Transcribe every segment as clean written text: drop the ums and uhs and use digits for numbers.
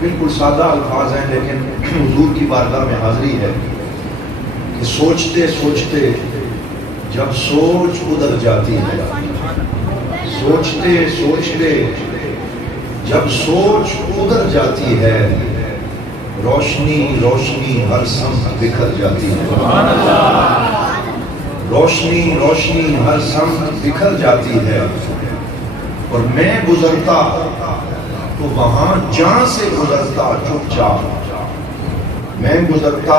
بالکل سادہ الفاظ ہیں لیکن حضور کی بارگاہ میں حاضری ہے کہ سوچتے سوچتے جب سوچ ادھر جاتی ہے، سوچتے سوچتے جب سوچ ادھر جاتی ہے، روشنی روشنی ہر سمت بکھر جاتی ہے، روشنی روشنی ہر سمت بکھر جاتی ہے، اور میں گزرتا تو وہاں جہاں سے گزرتا چپ چاپ، میں گزرتا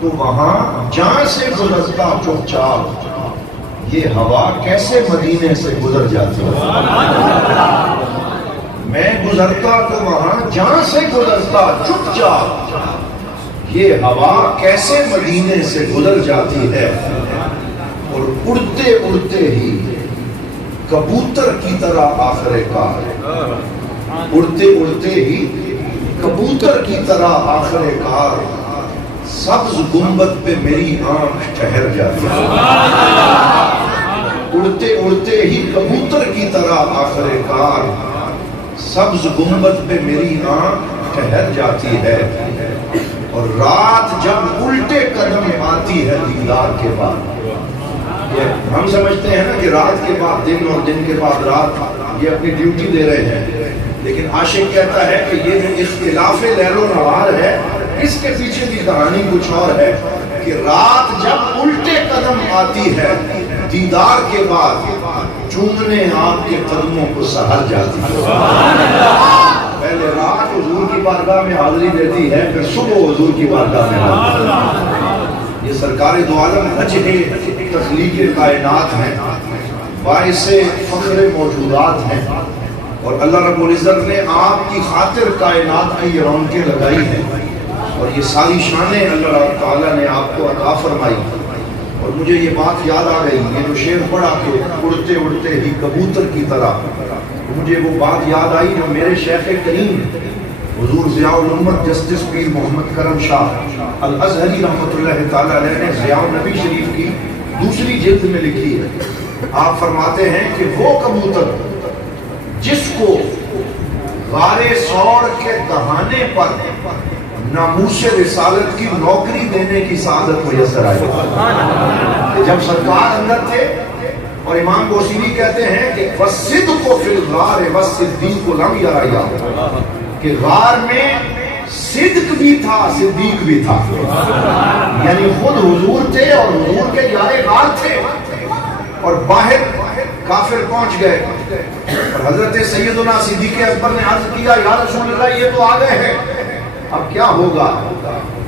تو وہاں جہاں سے گزرتا چپ چاپ، یہ ہوا کیسے مدینے سے گزر جاتی ہے، میں گزرتا تو وہاں جہاں سے گزرتا چپ چاپ، یہ ہوا کیسے مدینے سے گزر جاتی ہے، اور اڑتے اڑتے ہی کبوتر کی طرح آخر کار، اڑتے اڑتے ہی کبوتر کی طرح آخر کار، سبز گنبد پہ میری آنکھ ٹھہر جاتی ہے، اڑتے اڑتے ہی کبوتر کی طرح آخر کار، سبز گنبد پہ میری آنکھ ٹھہر جاتی ہے، اور رات جب الٹے قدم آتی ہے دیدار کے بعد، ہم سمجھتے ہیں نا کہ رات کے بعد دن اور دن کے بعد رات، یہ اپنی ڈیوٹی دے رہے ہیں، لیکن عاشق کہتا ہے کہ یہ جو اختلاف لیل و نہار ہے اس کے پیچھے کی کہانی کچھ اور ہے، کہ رات جب الٹے قدم آتی ہے دیدار کے بعد، چومنے آپ کے قدموں کو سہر جاتی ہے، پہلے رات حضور کی بارگاہ میں حاضری دیتی ہے، پھر صبح حضور کی بارگاہ میں حاضری دیتی ہے۔ یہ سرکار دو عالم وجہ تخلیق کائنات ہیں، باعث فخر موجودات ہیں، اور اللہ رب العزت نے آپ کی خاطر کائنات میں یہ رونقیں لگائی ہیں، اور یہ ساری شانیں اللہ رب تعالیٰ نے آپ کو عطا فرمائی۔ اور مجھے یہ بات یاد آ گئی، یہ جو شعر پڑھا کہ اڑتے اڑتے ہی کبوتر کی طرح، مجھے وہ بات یاد آئی جو میرے شیخ کریم حضور ضیاء الامت جسٹس پیر محمد کرم شاہ الازہری رحمۃ اللہ تعالیٰ علیہ نے ضیاء النبی شریف کی دوسری جلد میں لکھی ہے۔ آپ فرماتے ہیں کہ وہ کبوتر جس کو غار ثور کے دہانے پر ناموس رسالت کی نوکری دینے کی سعادت میسر آئی، جب سرکار اندر تھے، اور امام بوصیری کہتے ہیں کہ وَالصِّدْقُ فِي الْغَارِ وَالصِّدِّيقُ لَمْ يَرَيَا، کہ غار میں صدق بھی تھا صدیق بھی تھا، یعنی خود حضور تھے اور حضور کے یارے غار تھے، اور باہر کافر پہنچ گئے، اور حضرت سیدنا صدیق اکبر نے عرض کیا یا رسول اللہ یہ تو آ گئے ہیں، اب کیا ہوگا؟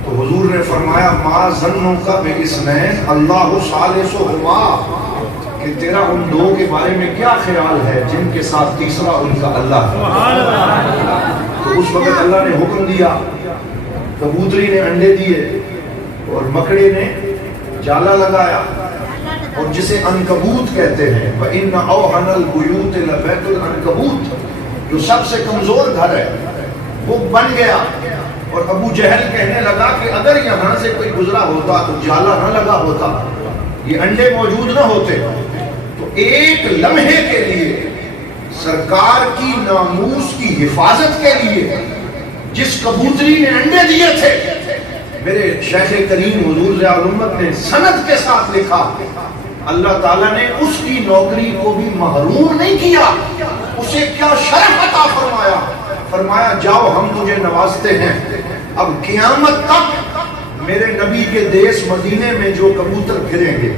تو حضور نے فرمایا ما ظنک باثنین اللہ ثالثہما، کہ تیرا ان دو کے بارے میں کیا خیال ہے جن کے ساتھ تیسرا ان کا اللہ ہے۔ تو اس وقت اللہ نے حکم دیا، کبوتری نے انڈے دیے اور مکڑے نے جالا لگایا، اور جسے عنکبوت کہتے ہیں وَإِنَّ أَوْهَنَ الْبُيُوتِ لَبَيْتُ الْعَنْكَبُوتِ، جو سب سے کمزور گھر ہے وہ بن گیا، اور ابو جہل کہنے لگا کہ اگر یہاں سے کوئی گزرا ہوتا تو جالا نہ لگا ہوتا، یہ انڈے موجود نہ ہوتے، تو ایک لمحے کے لیے سرکار کی ناموس کی حفاظت کے لیے جس کبوتری نے انڈے دیے تھے، میرے شیخ کریم حضور ضیاء الامت نے سند کے ساتھ لکھا، اللہ تعالیٰ نے اس کی نوکری کو بھی محروم نہیں کیا، اسے کیا شرف عطا فرمایا، فرمایا جاؤ ہم تجھے نوازتے ہیں، اب قیامت تک میرے نبی کے دیس مدینے میں جو کبوتر پھریں گے،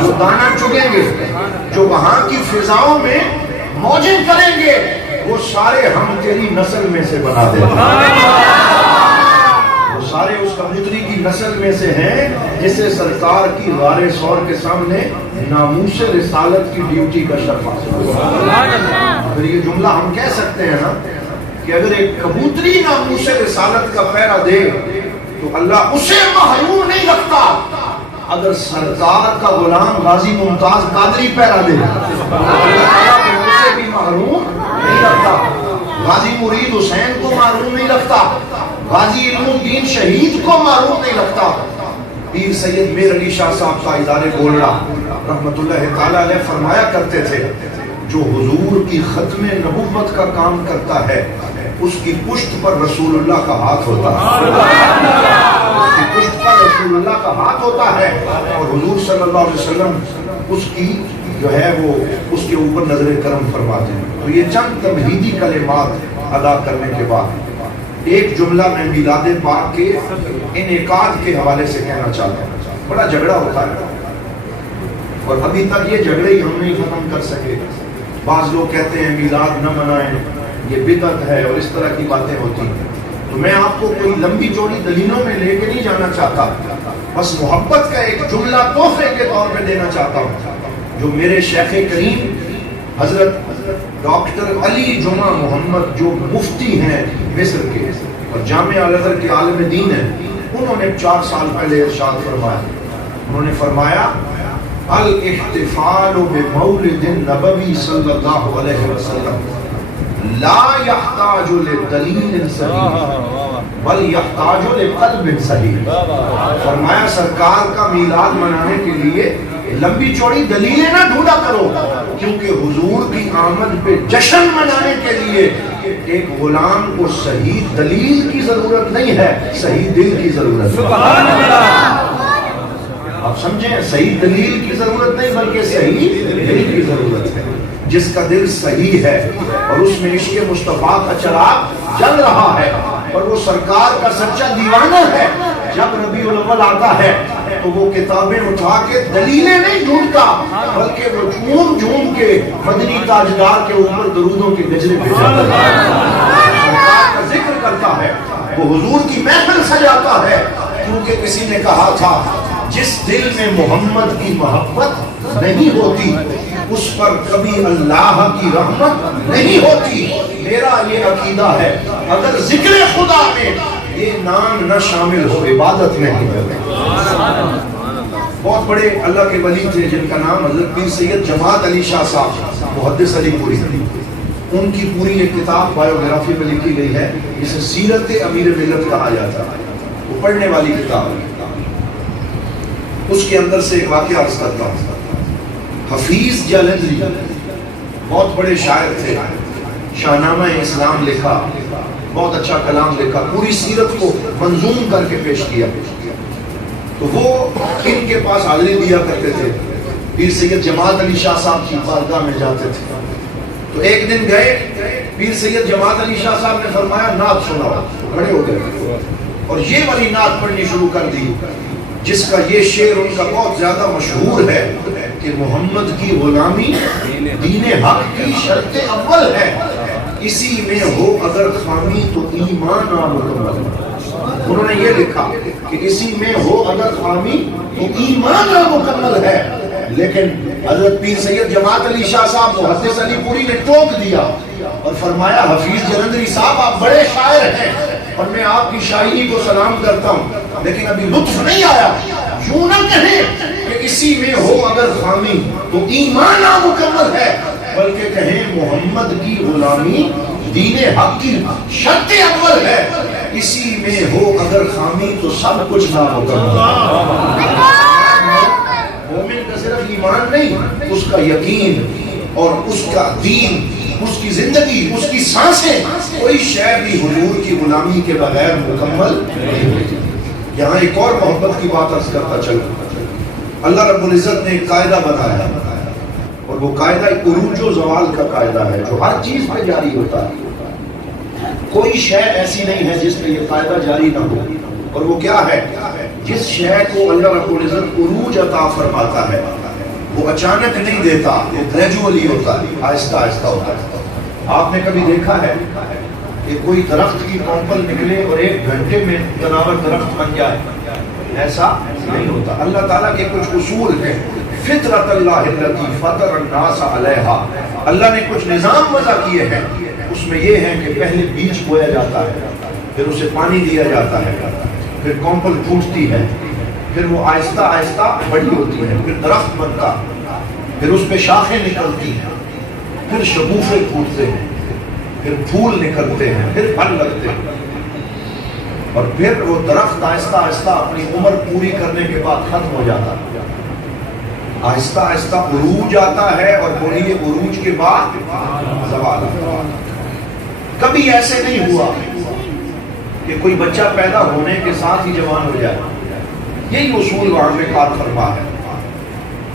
جو دانا چگیں گے، جو وہاں کی فضاؤں میں موجیں کریں گے، وہ سارے ہم تیری نسل میں سے بنا دیں گے، وہ سارے اس کبوتری کی نسل میں سے ہیں جسے سرکار کی غار ثور کے سامنے ناموس رسالت کی ڈیوٹی کا شرف حاصل ہوا۔ پھر یہ جملہ ہم کہہ سکتے ہیں نا کہ اگر ایک کبوتری ناموس رسالت کا پہرا دے تو اللہ اسے محروم نہیں رکھتا، اگر سرکار کا غلام غازی ممتاز قادری پہرا دے اسے بھی محروم نہیں رکھتا، غازی مرید حسین کو محروم نہیں رکھتا، غازی علم الدین شہید کو محروم نہیں رکھتا۔ پیر سید میر علی شاہ صاحب تاجدار گولڑا رحمت اللہ تعالیٰ علیہ فرمایا کرتے تھے، جو حضور کی ختم نبوت کا کام کرتا ہے اس کی پشت پر رسول اللہ کا ہاتھ ہوتا ہے، اس کی پشت پر رسول اللہ کا ہاتھ ہوتا ہے، اور حضور صلی اللہ علیہ وسلم اس کی جو ہے وہ اس کے اوپر نظر کرم فرماتے ہیں۔ تو یہ چند تمہیدی کلمات ادا کرنے کے بعد ایک جملہ میں میلاد پاک کے انعقاد کے حوالے سے کہنا چاہتا ہوں۔ بڑا جھگڑا ہوتا ہے اور ابھی تک یہ جھگڑے ہی ہم نہیں ختم کر سکے۔ بعض لوگ کہتے ہیں میلاد نہ منائیں، یہ بدعت ہے، اور اس طرح کی باتیں ہوتی ہیں۔ تو میں آپ کو کوئی لمبی چوڑی دلیلوں میں لے کے نہیں جانا چاہتا، بس محبت کا ایک جملہ تحفے کے طور پہ دینا چاہتا ہوں، جو میرے شیخ کریم حضرت ڈاکٹر علی جمعہ محمد جو مفتی ہیں مصر کے اور جامعہ الازہر کے عالم دین ہیں، انہوں نے 4 سال پہلے ارشاد فرمایا، انہوں نے فرمایا الاحتفال بمولد النبوی صلی اللہ علیہ وسلم لا يحتاج لدلیل صحیح بل يحتاج لقلب صحیح۔ فرمایا سرکار کا میلاد منانے کے لیے لمبی چوڑی دلیلیں نہ ڈھونڈا کرو، کیونکہ حضور کی آمد پہ جشن منانے کے لیے ایک غلام کو صحیح دلیل کی ضرورت نہیں ہے، صحیح دل کی ضرورت ہے۔ آپ سمجھیں، صحیح دلیل کی ضرورت نہیں بلکہ صحیح دل کی ضرورت ہے۔ جس کا دل صحیح ہے اور اس میں عشق مصطفیٰ کا چراغ جل رہا ہے اور وہ سرکار کا سچا دیوانہ ہے، جب ربیع الاول آتا ہے تو وہ کتابیں اٹھا کے دلیلیں نہیں ڈھونڈتا بلکہ وہ جھوم جھوم کے مدنی تاجدار کے اوپر درودوں کے گجرے بھیجاتا ہے، سرکار کا ذکر کرتا ہے، وہ حضور کی محفل سجاتا ہے، کیونکہ کسی نے کہا تھا جس دل میں محمد کی محبت نہیں ہوتی اس پر کبھی اللہ کی رحمت نہیں ہوتی۔ میرا یہ عقیدہ ہے اگر ذکر خدا میں یہ نام نہ شامل ہو عبادت نہیں ہوگی۔ بہت بڑے اللہ کے ولی تھے جن کا نام حضرت پیر سید جماعت علی شاہ صاحب محدث علی پوری، ان کی پوری ایک کتاب بایوگرافی میں لکھی گئی ہے جسے سیرت امیر ملت کہا جاتا ہے، وہ پڑھنے والی کتاب ہے۔ اس کے اندر سے ایک واقعہ عرض کرتا ہوں۔ حفیظ جلندری بہت بڑے شاعر تھے، شاہنامہ اسلام لکھا، بہت اچھا کلام لکھا، پوری سیرت کو منظوم کر کے پیش کیا۔ تو وہ ان کے پاس حاضری دیا کرتے تھے، پیر سید جماعت علی شاہ صاحب کی بارگاہ میں جاتے تھے۔ تو ایک دن گئے، پیر سید جماعت علی شاہ صاحب نے فرمایا نعت سناؤ، کھڑے ہو گئے اور یہ والی نعت پڑھنی شروع کر دی، جس کا یہ شعر ان کا بہت زیادہ مشہور ہے کہ محمد کی غلامی دین حق کی شرط اول ہے، اسی میں ہو اگر خامی تو ایمان نامکمل۔ انہوں نے یہ لکھا کہ اسی میں ہو اگر خامی تو ایمان نامکمل ہے، لیکن حضرت پیر سید جماعت علی شاہ صاحب محدث علی پوری نے ٹوک دیا اور فرمایا حفیظ جلندری صاحب آپ بڑے شاعر ہیں اور میں آپ کی شاعری کو سلام کرتا ہوں، لیکن ابھی لطف نہیں آیا، یوں نہ کہیں کہ اسی میں ہو اگر خامی تو ایمان نامکمل ہے، بلکہ کہیں محمد کی غلامی دین حق کی شرط اول ہے، اسی میں ہو اگر خامی تو سب کچھ نامکمل ہے۔ مومن کا صرف ایمان نہیں، اس کا یقین اور اس کا دین، اس کی زندگی، اس کی سانسیں، کوئی شے بھی حضور کی غلامی کے بغیر مکمل نہیں ہوتی۔ یہاں ایک اور محبت کی بات عرض کرتا چلوں، اللہ رب العزت نے ایک قاعدہ بنایا اور وہ قاعدہ عروج و زوال کا قاعدہ ہے جو ہر چیز پہ جاری ہوتا ہے، کوئی شے ایسی نہیں ہے جس پہ یہ قاعدہ جاری نہ ہو، اور وہ کیا ہے؟ جس شے کو اللہ رب العزت عروج عطا فرماتا ہے وہ اچانک نہیں دیتا، وہ گریجولی ہوتا ہے، آہستہ آہستہ ہوتا ہے۔ آپ نے کبھی دیکھا ہے کہ کوئی درخت کی کونپل نکلے اور 1 گھنٹے میں تناور درخت بن جائے؟ ایسا نہیں ہوتا۔ اللہ تعالیٰ کے کچھ اصول ہیں، فطرت اللہ التی فطر الناس علیہا، اللہ نے کچھ نظام وضع کیے ہیں، اس میں یہ ہے کہ پہلے بیج بویا جاتا ہے، پھر اسے پانی دیا جاتا ہے، پھر کونپل پھوٹتی ہے، پھر وہ آہستہ آہستہ بڑی ہوتی ہے، پھر درخت بنتا، پھر اس پہ شاخیں نکلتی ہیں، پھر شگوفے پھوٹتے ہیں، پھر پھول نکلتے ہیں، پھر پھل لگتے ہیں، اور پھر وہ درخت آہستہ آہستہ اپنی عمر پوری کرنے کے بعد ختم ہو جاتا ہے، آہستہ آہستہ عروج آتا ہے، اور بولیے عروج کے بعد زوال آتا ہے۔ کبھی ایسے نہیں ہوا کہ کوئی بچہ پیدا ہونے کے ساتھ ہی جوان ہو جائے. یہی اصول وہاں میں کار فرما ہے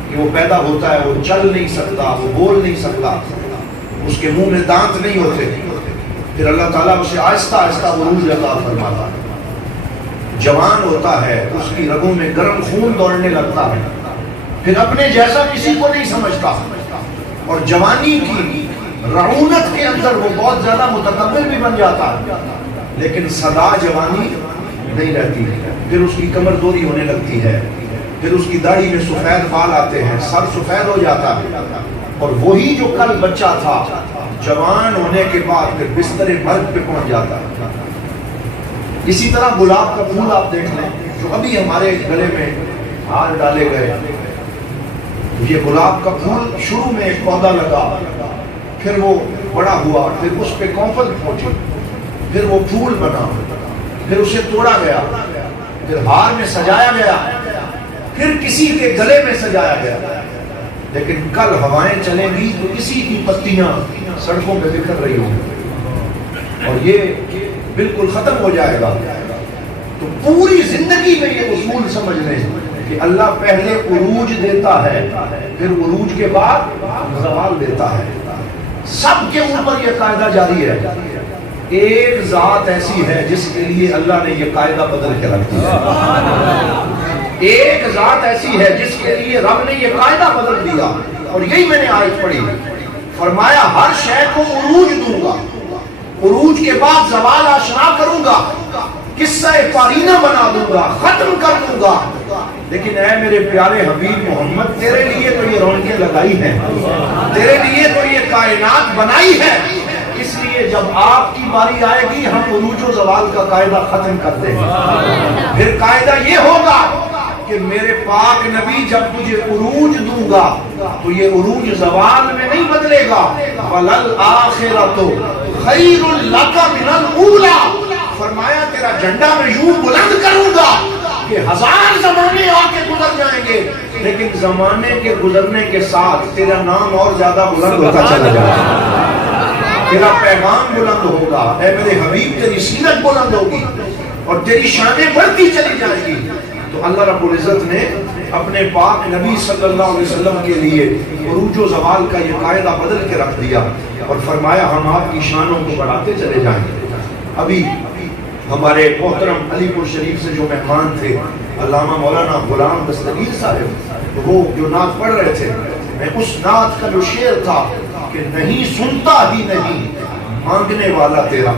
کہ وہ پیدا ہوتا ہے، وہ چل نہیں سکتا، وہ بول نہیں سکتا، اس کے منہ میں دانت نہیں ہوتے، پھر اللہ تعالیٰ اسے آہستہ آہستہ عروج عطا فرماتا ہے. جوان ہوتا ہے، اس کی رگوں میں گرم خون دوڑنے لگتا ہے، پھر اپنے جیسا کسی کو نہیں سمجھتا، اور جوانی کی رعونت کے اندر وہ بہت زیادہ متکبر بھی بن جاتا ہے، لیکن سدا جوانی نہیں رہتی. پھر اس کی کمر دوری ہونے لگتی ہے، پھر اس کی داڑھی میں سفید بال آتے ہیں، سر سفید ہو جاتا ہے، اور وہی جو کل بچہ تھا جوان ہونے کے بعد پھر بستر مرگ پہ پہنچ جاتا ہے. اسی طرح گلاب کا پھول آپ دیکھ لیں جو ابھی ہمارے گلے میں ہار ڈالے گئے. یہ گلاب کا پھول شروع میں ایک پودا لگا، پھر وہ بڑا ہوا، پھر اس پہ کونپل پہنچی، پھر وہ پھول بنا، پھر اسے توڑا گیا، پھر ہار میں سجایا گیا، پھر کسی کے گلے میں سجایا گیا. لیکن کل ہوائیں چلیں گی تو اسی کی پتیاں سڑکوں پہ بکھر رہی ہوں گی اور یہ بالکل ختم ہو جائے گا. تو پوری زندگی میں یہ اصول سمجھ لیں کہ اللہ پہلے عروج دیتا ہے، پھر عروج کے بعد زوال دیتا ہے. سب کے اوپر یہ قاعدہ جاری ہے. ایک ذات ایسی ہے جس کے لیے اللہ نے یہ قاعدہ بدل کے رکھ دیا. ایک ذات ایسی ہے جس کے لیے رب نے یہ قاعدہ بدل دیا، اور یہی میں نے آیت پڑھی، فرمایا ہر شے کو عروج دوں گا، عروج کے بعد زوال آشنا کروں گا، قصہ پارینہ بنا دوں گا، ختم کر دوں گا. لیکن اے میرے پیارے حبیب محمد، تیرے لیے تو یہ رونقیں لگائی ہیں، تیرے لیے تو یہ کائنات بنائی ہے، اس لیے جب آپ کی باری آئے گی ہم عروج و زوال کا قاعدہ ختم کرتے ہیں. پھر قاعدہ یہ ہوگا کہ میرے پاک نبی جب تجھے عروج دوں گا تو یہ عروج زوال میں نہیں بدلے گا. وَلَلْآخِرَةُ خَيْرٌ لَكَ مِنَ الْأُولَى، فرمایا تیرا جھنڈا میں یوں بلند کروں گا کہ 1000 زمانے آ کے گزر جائیں گے، لیکن زمانے کے گزرنے کے ساتھ تیرا نام اور زیادہ بلند ہوتا چلا جائے گا، تیرا پیغام بلند ہوگا. اے میرے حبیب تیری سیرت بلند ہوگی اور تیری شانیں بڑھتی چلی جائیں گی. تو اللہ رب العزت نے اپنے پاک نبی صلی اللہ علیہ وسلم کے لیے عروج و زوال کا یہ قاعدہ بدل کے رکھ دیا اور فرمایا ہم آپ کی شانوں کو بڑھاتے چلے جائیں گے. ابھی ہمارے محترم علی پور شریف سے جو مہمان تھے علامہ مولانا غلام دستگیر صاحب، وہ جو نعت پڑھ رہے تھے، میں اس نعت کا جو شعر تھا کہ نہیں سنتا ہی نہیں مانگنے والا تیرا،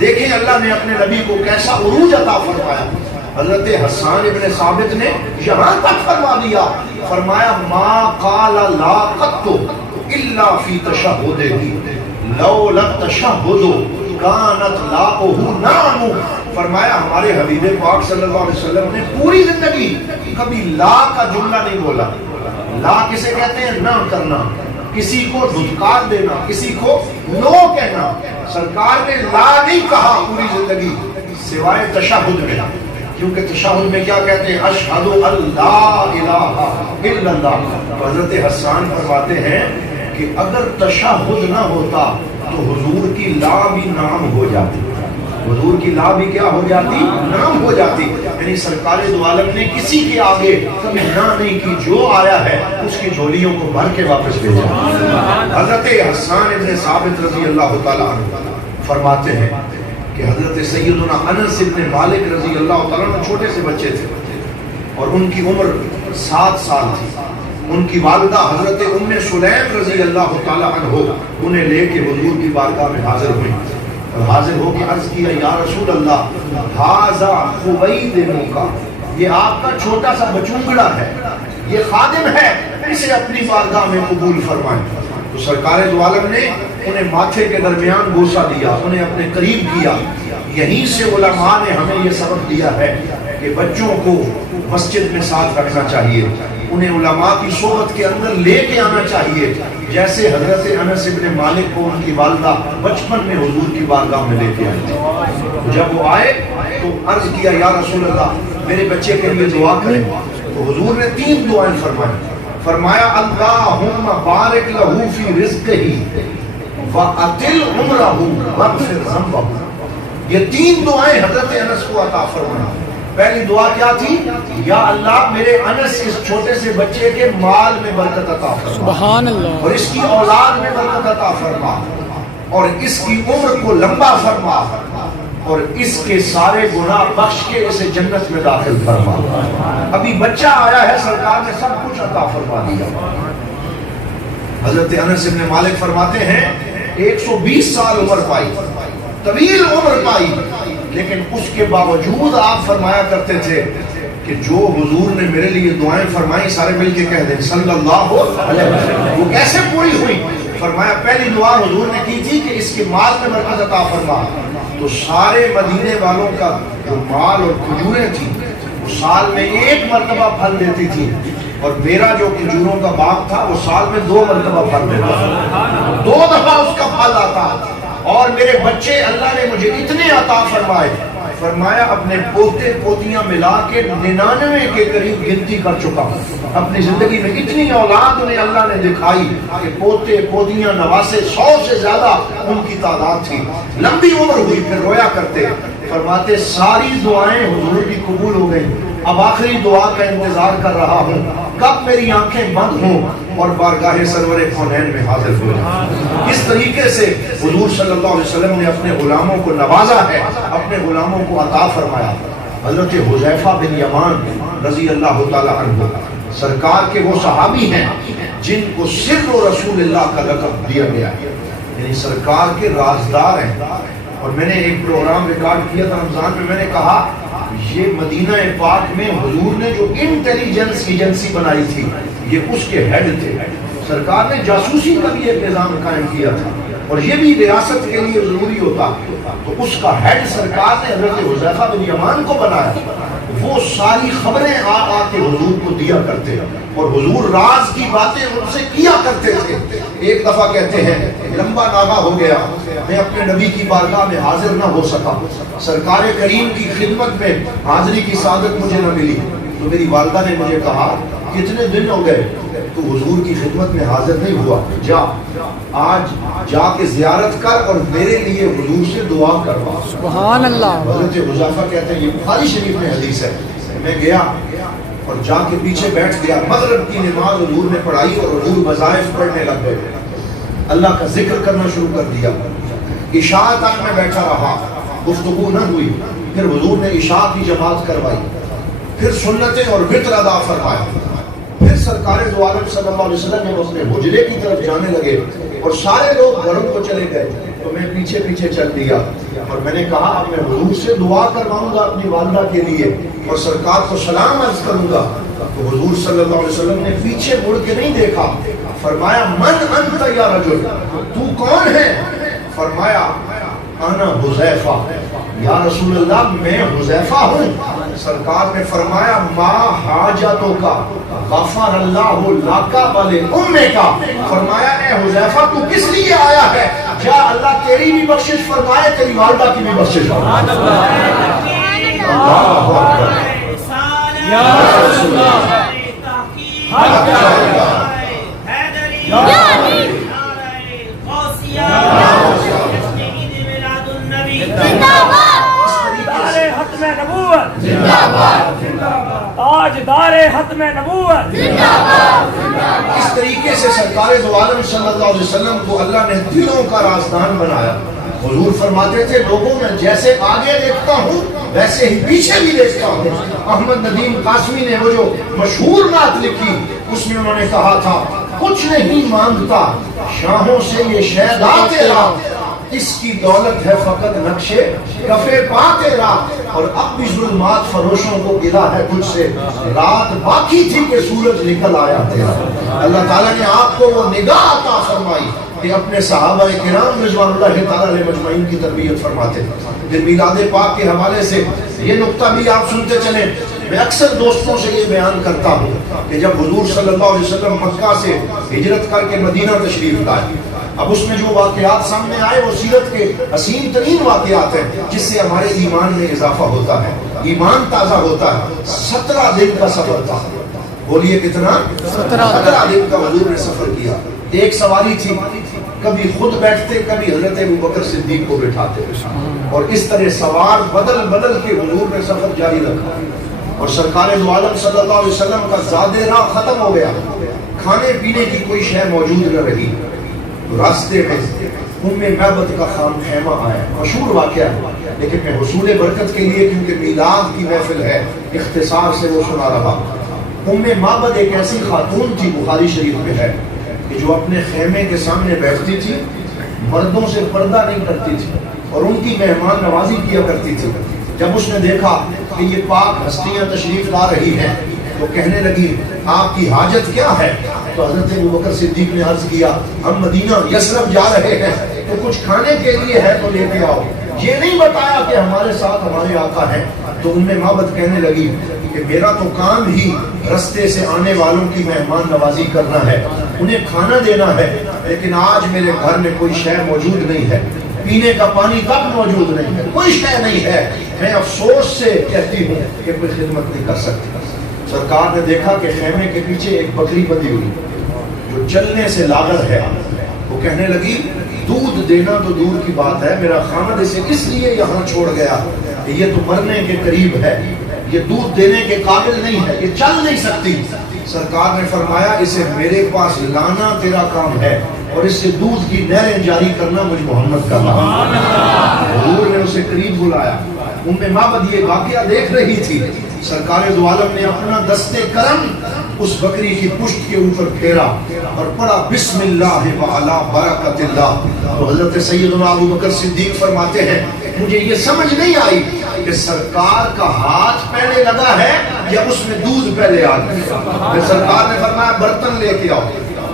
دیکھیں اللہ نے اپنے نبی کو کیسا عروج عطا فرمایا. حضرت حسان ابن ثابت نے یہاں تک فرما دیا، فرمایا ما قال لا قط الا فی تشہدہ لولا التشہد کانت لاؤہ نعم. فرمایا ہمارے حبیب پاک صلی اللہ علیہ وسلم نے پوری زندگی کبھی لا کا جملہ نہیں بولا. لا کسے کہتے ہیں؟ نہ کرنا، کسی کو دھتکار دینا، کسی کو نو کہنا. سرکار نے لا نہیں کہا پوری زندگی سوائے تشہد میں، کیونکہ تشہد میں کیا کہتے ہیں؟ اشہد اللہ الہ الا اللہ. حضرت حسان فرماتے ہیں کہ اگر تشہد نہ ہوتا تو حضور کی لا بھی نام ہو جاتی، حضور کی لا بھی کیا ہو جاتی؟ نام ہو جاتی. یعنی سرکار دو عالم نے کسی کے آگے کبھی نہ نہیں کی، جو آیا ہے اس کی جھولیوں کو بھر کے واپس بھیجا. حضرت حسان ابن ثابت رضی اللہ تعالیٰ عنہ فرماتے ہیں کہ حضرت سیدنا انس ابن مالک رضی اللہ تعالیٰ عنہ چھوٹے سے بچے تھے اور ان کی عمر 7 سال تھی. ان کی والدہ حضرت ام سلیم رضی اللہ تعالیٰ عنہ انہیں لے کے حضور کی بارگاہ میں حاضر ہوئی اور حاضر ہو کے عرض کیا یا رسول اللہ ھذا خویدم کا، یہ آپ کا چھوٹا سا بچونگڑا ہے، یہ خادم ہے، اسے اپنی بارگاہ میں قبول فرمائیں. تو سرکار دو عالم نے انہیں ماتھے کے درمیان بوسہ دیا، انہیں اپنے قریب کیا. یہیں سے علماء نے ہمیں یہ سبق دیا ہے کہ بچوں کو مسجد میں ساتھ رکھنا چاہیے، انہیں علماء کی صحبت کے اندر لے کے آنا چاہیے، جیسے حضرت انس ابن مالک کو ان کی والدہ بچپن میں حضور کی بارگاہ میں لے کے آئی. جب وہ آئے تو عرض کیا یا رسول اللہ میرے بچے کے لیے دعا کریں. تو حضور نے 3 دعائیں فرمائیں. فرمایا اللہم بارک لہو فی رزقہ وَأَطِلْ عُمْرَهُ وَاغْفِرْ ذَنْبَهُ۔ یہ تین دعائیں حضرت انس کو عطا فرمائی۔ پہلی دعا کیا تھی؟ یا اللہ میرے انس اس چھوٹے سے بچے کے مال میں برکت عطا فرما، سبحان اللہ، اور اس کی اولاد میں برکت عطا فرما، اور اس کی عمر کو لمبا فرما، اور اس کے سارے گناہ بخش کے اسے جنت میں داخل فرما۔ ابھی بچہ آیا ہے، سرکار نے سب کچھ عطا فرما دیا۔ حضرت انس بن مالک فرماتے ہیں 120 سال عمر پائی، طویل عمر پائی، لیکن اس کے باوجود آپ فرمایا کرتے تھے کہ جو حضور نے میرے لیے دعائیں فرمائی سارے مل کے کہہ دیں صلی اللہ علیہ وسلم۔ وہ کیسے پوری ہوئی؟ فرمایا پہلی دعا حضور نے کی تھی کہ اس کے مال میں برکت عطا فرما، تو سارے مدینے والوں کا جو مال اور کھجوریں تھیں وہ سال میں 1 مرتبہ پھل دیتی تھی، اور میرا جو کھجوروں کا باغ تھا وہ سال میں 2 مرتبہ پھل دیتا تھا، 2 دفعہ اس کا پھل آتا۔ اور میرے بچے اللہ نے مجھے اتنے عطا فرمائے، فرمایا اپنے پوتے پوتیاں ملا کے 99 کے قریب گنتی کر چکا ہوں۔ اپنی زندگی میں اتنی اولاد انہیں اللہ نے دکھائی کہ پوتے پوتیاں نواسے 100 سے زیادہ ان کی تعداد تھی۔ لمبی عمر ہوئی، پھر رویا کرتے، فرماتے ساری دعائیں حضور کی قبول ہو گئیں، اب آخری دعا کا انتظار کر رہا ہوں کب میری آنکھیں بند ہوں اور بارگاہ سرور کونین میں حاضر ہو جائیں۔ اس طریقے سے حضور صلی اللہ علیہ وسلم نے اپنے غلاموں کو نوازا ہے، اپنے غلاموں کو عطا فرمایا۔ حضرت حذیفہ بن یمان رضی اللہ تعالی عنہ سرکار کے وہ صحابی ہیں جن کو سر رسول اللہ کا لقب دیا گیا ہے، یعنی سرکار کے رازدار ہیں۔ اور میں نے ایک پروگرام ریکارڈ کیا تھا رمضان میں، میں نے کہا یہ مدینہ پاک میں حضور نے جو انٹیلیجنس ایجنسی بنائی تھی یہ اس کے ہیڈ تھے۔ سرکار نے جاسوسی کا بھی ایک نظام قائم کیا تھا، اور یہ بھی ریاست کے لیے ضروری ہوتا، تو اس کا ہیڈ سرکار نے حضرت حذیفہ بن یمان کو بنایا۔ وہ ساری خبریں آ کے حضور کو دیا کرتے، اور حضور راز کی باتیں ان سے کیا کرتے تھے۔ ایک دفعہ کہتے ہیں لمبا نامہ ہو گیا، میں اپنے نبی کی بارگاہ میں حاضر نہ ہو سکا، سرکار کریم کی خدمت میں حاضری کی سعادت مجھے نہ ملی، تو میری والدہ نے مجھے کہا کتنے دن ہو گئے تو حضور کی خدمت میں حاضر نہیں ہوا، جا آج جا کے زیارت کر اور میرے لیے حضور سے دعا کروا۔ سبحان اللہ۔ حضرت حذیفہ کہتے ہیں یہ بخاری شریف میں حدیث ہے، میں گیا اور جا کے پیچھے بیٹھ گیا، مغرب کی نماز حضور نے پڑھائی اور حضور وظائف پڑھنے لگ گئے، اللہ کا ذکر کرنا شروع کر دیا۔ عشاء تک میں بیٹھا رہا، گفتگو نہ ہوئی، پھر حضور نے عشاء کی جماعت کروائی، پھر سنتیں اور وتر ادا فرمایا، پھر سرکار دو عالم صلی اللہ علیہ وسلم نے اپنے حجرے کی طرف جانے لگے اور سارے لوگ گھروں کو چلے گئے، تو میں پیچھے پیچھے چل دیا اور میں نے کہا اب میں حضور سے دعا کرواؤں گا اپنی والدہ کے لیے اور سرکار کو سلام عرض کروں گا۔ تو حضور صلی اللہ علیہ وسلم نے پیچھے مڑ کے نہیں دیکھا، فرمایا من انت یا رجل، تو کون ہے؟ فرمایا انا حذیفہ، یا رسول اللہ میں حذیفہ ہوں۔ سرکار نے فرمایا ما حاجتوں کا غفر اللہ لکا ولی امکا، فرمایا اے حذیفہ تو کس لیے آیا ہے؟ جا اللہ تیری بھی بخشش فرمائے، تیری والدہ کی بھی بخشش فرمائے۔ اللہ اکبر یا رسول اللہ، یا علی، ختم نبوت زندہ باد، تاجدار ختم نبوت زندہ باد۔ اس طریقے سے سرکار دو عالم صلی اللہ علیہ وسلم کو اللہ نے دلوں کا رازدان بنایا۔ حضور فرماتے تھے لوگوں میں جیسے آگے دیکھتا ہوں ویسے ہی پیچھے بھی دیکھتا ہوں۔ احمد ندیم قاسمی نے وہ جو مشہور نعت لکھی اس میں انہوں نے کہا تھا کچھ نہیں مانگتا شاہوں سے یہ شہدا تیرا، اس کی دولت ہے فقط نقشے کفے پا تیرا، اور اب بھی ظلمات فروشوں کو گلا ہے تجھ سے، رات باقی تھی کہ سورج نکل آیا تیرا۔ اللہ تعالیٰ نے آپ کو وہ نگاہ عطا فرمائی کہ اپنے صحابہ کرام رضوان اللہ تعالیٰ علیہ مجمعین کی تربیت فرماتے۔ پھر میلاد پاک کے حوالے سے یہ نقطہ بھی آپ سنتے چلیں، میں اکثر دوستوں سے یہ بیان کرتا ہوں کہ جب حضور صلی اللہ علیہ وسلم مکہ سے ہجرت کر کے مدینہ تشریف لائے، اب اس میں جو واقعات سامنے آئے وہ سیرت کے حسین ترین واقعات ہیں جس سے ہمارے ایمان میں اضافہ ہوتا ہے، ایمان تازہ ہوتا ہے۔ 17 دن کا سفر تھا، بولیے کتنا؟ 17 دن کا حضور نے سفر کیا۔ ایک سواری تھی کبھی خود بیٹھتے کبھی حضرت ابوبکر صدیق کو بٹھاتے، اور اس طرح سوار بدل بدل کے حضور نے سفر جاری رکھا، اور سرکار دو عالم صلی اللہ علیہ وسلم کا زادِ راہ ختم ہو گیا، کھانے پینے کی کوئی شے موجود نہ رہی۔ راستے میں معبد کا خیمہ آیا، مشہور واقعہ ہے، لیکن میں حصول برکت کے لیے، کیونکہ میلاد کی محفل ہے، اختصار سے وہ سنا رہا۔ معبد ایک ایسی خاتون تھی، بخاری شریف میں ہے، کہ جو اپنے خیمے کے سامنے بیٹھتی تھی، مردوں سے پردہ نہیں کرتی تھی، اور ان کی مہمان نوازی کیا کرتی تھی۔ جب اس نے دیکھا کہ یہ پاک ہستیاں تشریف لا رہی ہیں تو کہنے لگی آپ کی حاجت کیا ہے؟ تو حضرت ابوبکر صدیق نے عرض کیا ہم مدینہ یثرب جا رہے ہیں تو کچھ کھانے کے لیے ہے تو لے کے آؤ۔ یہ نہیں بتایا کہ ہمارے ساتھ ہمارے آقا ہیں۔ تو معبد کہنے لگی کہ میرا تو کام ہی رستے سے آنے والوں کی مہمان نوازی کرنا ہے، انہیں کھانا دینا ہے، لیکن آج میرے گھر میں کوئی شے موجود نہیں ہے، پینے کا پانی تک موجود نہیں ہے، کوئی شے نہیں ہے، میں افسوس سے کہتی ہوں کہ کوئی خدمت نہیں کر سکتی۔ سرکار نے دیکھا کہ خیمے کے پیچھے ایک بکری بندھی ہوئی جو چلنے سے لاغر ہے، وہ کہنے لگی دودھ دینا تو دور کی بات ہے، میرا خامد اسے اس لیے یہاں چھوڑ گیا کہ یہ تو مرنے کے قریب ہے، یہ دودھ دینے کے قابل نہیں ہے، یہ چل نہیں سکتی۔ سرکار نے فرمایا اسے میرے پاس لانا تیرا کام ہے، اور اس سے دودھ کی نہریں جاری کرنا مجھ محمد کا کام ہے۔ حضور نے اسے قریب بلایا، معبد یہ واقعہ دیکھ رہی تھی۔ سرکار دو عالم نے اپنا دستے کرم اس بکری کی پشت کے اوپر پھیرا اور پڑھا بسم اللہ وعلا برکت اللہ۔ تو حضرت سیدنا ابوبکر صدیق فرماتے ہیں مجھے یہ سمجھ نہیں آئی کہ سرکار کا ہاتھ پہلے لگا ہے یا اس میں دودھ پہلے آ گیا۔ پھر سرکار نے فرمایا برتن لے کے آؤ۔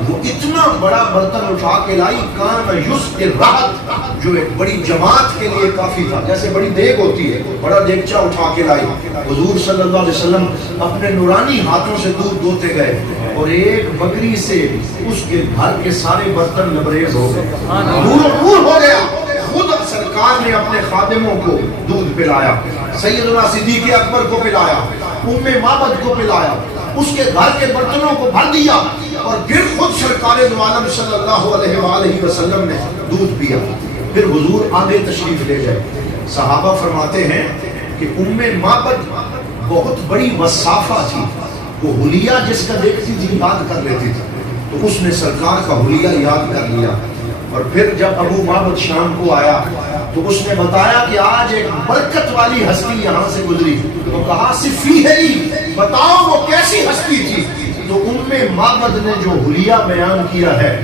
وہ اتنا بڑا برتن اٹھا کے لائی، کان یسق الرحت، جو ایک بڑی جماعت کے لیے کافی تھا، جیسے بڑی دیگ ہوتی ہے، بڑا دیگچہ اٹھا کے لائی۔ حضور صلی اللہ علیہ وسلم اپنے نورانی ہاتھوں سے دودھ دوتے گئے، اور ایک بکری سے اس کے گھر کے سارے برتن لبریز ہو گئے، نور ہو گیا۔ خود سرکار نے اپنے خادموں کو دودھ پلایا، سیدنا صدیق اکبر کو پلایا، معبد کو پلایا، اس کے گھر کے برتنوں کو بھر دیا، اور پھر خود سرکار دو عالم صلی اللہ علیہ وآلہ وسلم نے دودھ پیا۔ پھر حضور آگے تشریف لے گئے۔ صحابہ فرماتے ہیں کہ معبد بہت بڑی وصافہ تھی، وہ حلیہ جس کا دیکھتی تھی یاد کر لیتی تھی، تو اس نے سرکار کا حلیہ یاد کر لیا۔ اور پھر جب معبد شام کو آیا تو اس نے بتایا کہ آج ایک برکت والی ہستی یہاں سے گزری، تو کہا صفی ہے، بتاؤ وہ کیسی ہستی تھی؟ تو معبد نے جو حلیہ بیان کیا ہے،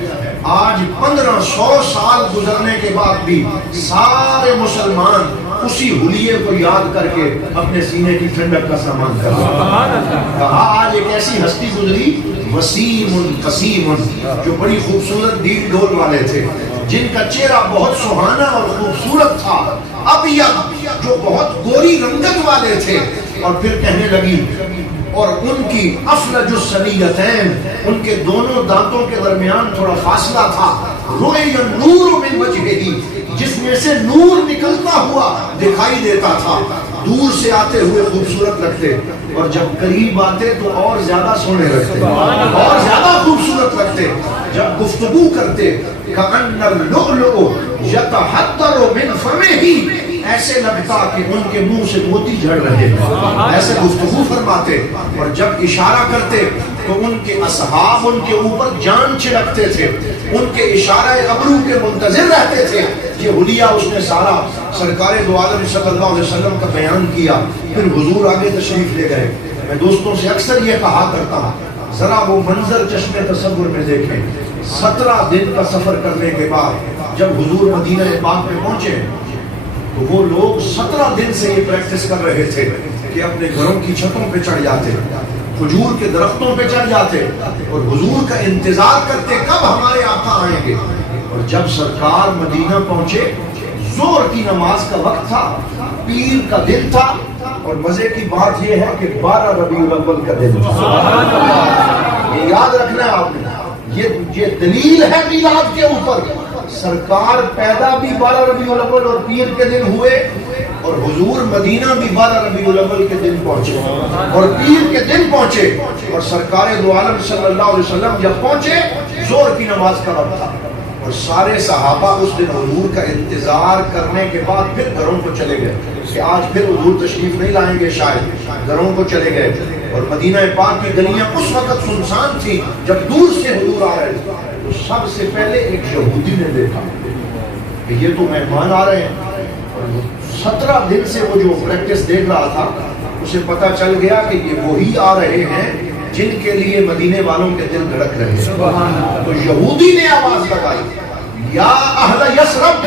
آج 1500 سال گزرنے کے بعد بھی سارے مسلمان اسی حلیے کو یاد کر کے اپنے سینے کی ٹھنڈک کا سامان کر رہے ہیں۔ کہا آج ایک ایسی ہستی گزری، وسیم قسیم، جو بڑی خوبصورت دین ڈول والے تھے، جن کا چہرہ بہت سہانا اور خوبصورت تھا، ابیض، جو بہت گوری رنگت والے تھے۔ اور پھر کہنے لگی اور ان کی افلج الثنیتین، ان کے دونوں دانتوں کے درمیان تھوڑا فاصلہ تھا، رؤی النور من وجہہ، جس میں سے نور نکلتا ہوا دکھائی دیتا تھا، دور سے آتے ہوئے خوبصورت لگتے، اور جب قریب آتے تو اور زیادہ سونے لگتے، اور زیادہ خوبصورت لگتے۔ جب گفتگو کرتے کأن اللؤلؤ یتحدر من فمہ، ایسے لگتا کہ ان کے منہ سے موتی جھڑ رہے ہیں، ایسے گفتگو فرماتے۔ اور جب اشارہ کرتے تو ان کے اصحاب ان کے اوپر جان چھڑکتے تھے، ان کے اشارہ ابرو کے منتظر رہتے تھے۔ یہ حلیہ اس نے سارا سرکار دو عالم صلی اللہ علیہ وسلم کا بیان کیا۔ پھر حضور آگے تشریف لے گئے۔ میں دوستوں سے اکثر یہ کہا کرتا ہوں، ذرا وہ منظر چشم تصور میں دیکھیں، 17 دن کا سفر کرنے کے بعد جب حضور مدینہ پاک میں پہنچے تو وہ لوگ 17 دن سے یہ پریکٹس کر رہے تھے کہ اپنے گھروں کی چھتوں پہ چڑھ جاتے، کھجور کے درختوں پہ چڑھ جاتے، اور حضور کا انتظار کرتے کب ہمارے آقا آئیں گے۔ اور جب سرکار مدینہ پہنچے، ظہر کی نماز کا وقت تھا، پیر کا دن تھا، اور مزے کی بات یہ ہے کہ 12 ربیع الاول کا دن تھا۔ یہ یاد رکھنا ہے آپ نے، یہ دلیل ہے میلاد کے اوپر۔ سرکار پیدا بھی 12 ربیع الاول اور پیر کے دن ہوئے، اور حضور مدینہ بھی 12 ربیع الاول کے دن پہنچے اور پیر کے دن پہنچے۔ اور سرکار دو عالم صلی اللہ علیہ وسلم جب پہنچے، ظہر کی نماز کا وقت تھا، اور اور سارے صحابہ اس دن حضور کا انتظار کرنے کے بعد پھر گھروں کو چلے گئے کہ آج پھر حضور تشریف نہیں لائیں گے، شاید گھروں کو چلے گئے۔ اور مدینہ پاک کی گلیاں اس وقت سنسان تھی جب دور سے حضور آ رہے تھے، تو سب سے پہلے ایک یہودی نے دیکھا کہ یہ تو مہمان آ رہے ہیں، اور 17 دن سے وہ جو پریکٹس دیکھ رہا تھا اسے پتا چل گیا کہ یہ وہی آ رہے ہیں جن کے لیے مدینے والوں کے دل دھڑک رہے ہیں۔ تو یہودی نے آواز لگائی، یا اہل یثرب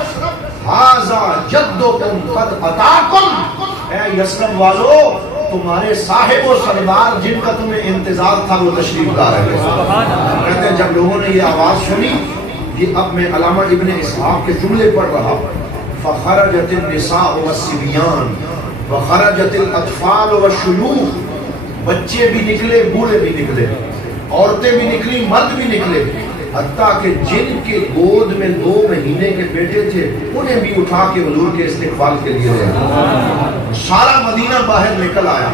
ھذا جدکم قد اتاکم، اے یثرب والو تمہارے صاحب و سردار جن کا تمہیں انتظار تھا وہ تشریف لا رہے ہیں۔ کہتے ہیں جب لوگوں نے یہ آواز سنی، یہ اب میں علامہ ابن اسحاق کے جملے پڑھ رہا، فخرجت النساء والصبیان وخرجت الاطفال والشیوخ، بچے بھی نکلے، بوڑھے بھی نکلے، عورتیں بھی نکلی، مرد بھی نکلے، حتیٰ کہ جن کے گود میں 2 مہینے کے بیٹے تھے انہیں بھی اٹھا کے حضور کے استقبال کے لیے لے آئے۔ سارا مدینہ باہر نکل آیا